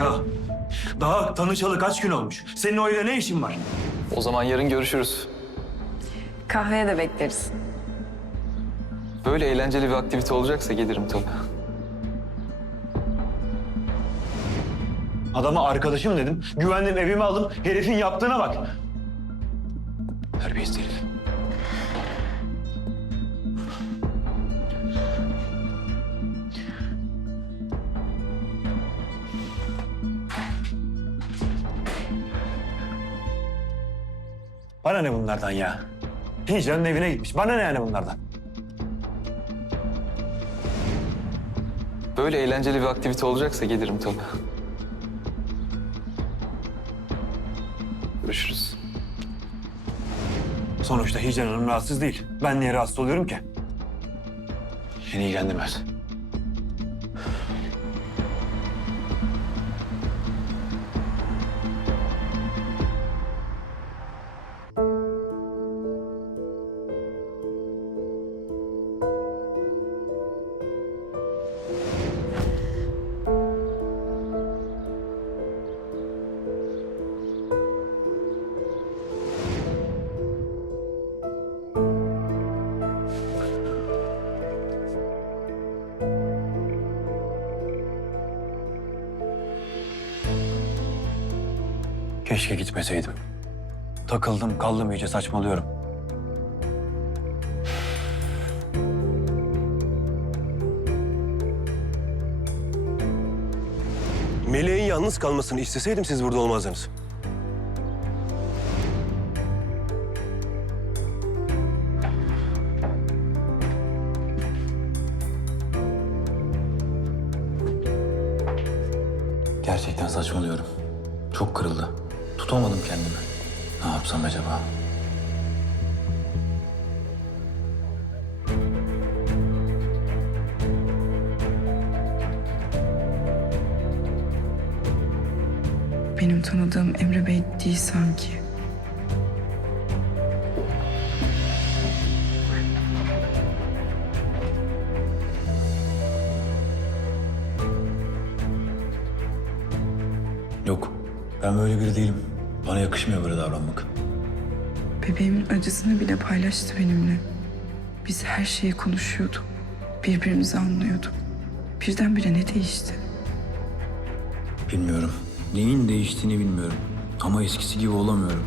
Ya daha tanışalı kaç gün olmuş? Senin o ile ne işin var? O zaman yarın görüşürüz. Kahveye de bekleriz. Böyle eğlenceli bir aktivite olacaksa gelirim tabii. Adama arkadaşım dedim. Güvendim evime aldım. Herifin yaptığına bak. Terbiyesiz herif. Bana ne bunlardan ya? Hicran'ın evine gitmiş. Bana ne yani bunlardan? Böyle eğlenceli bir aktivite olacaksa gelirim tabii. Görüşürüz. Sonuçta Hicran Hanım rahatsız değil. Ben niye rahatsız oluyorum ki? Beni ilgilendirmez. Keşke gitmeseydim. Takıldım, kaldım iyice saçmalıyorum. Meleğin yalnız kalmasını isteseydim siz burada olmazdınız. Gerçekten saçmalıyorum. Çok kırıldı. Tutamadım kendimi. Ne yapsam acaba? Benim tanıdığım Emre Bey değil sanki. Yok. Ben böyle biri değilim. Bana yakışmıyor böyle davranmak. Bebeğimin acısını bile paylaştı benimle. Biz her şeyi konuşuyorduk. Birbirimizi anlıyorduk. Birdenbire ne değişti? Bilmiyorum. Neyin değiştiğini bilmiyorum. Ama eskisi gibi olamıyorum.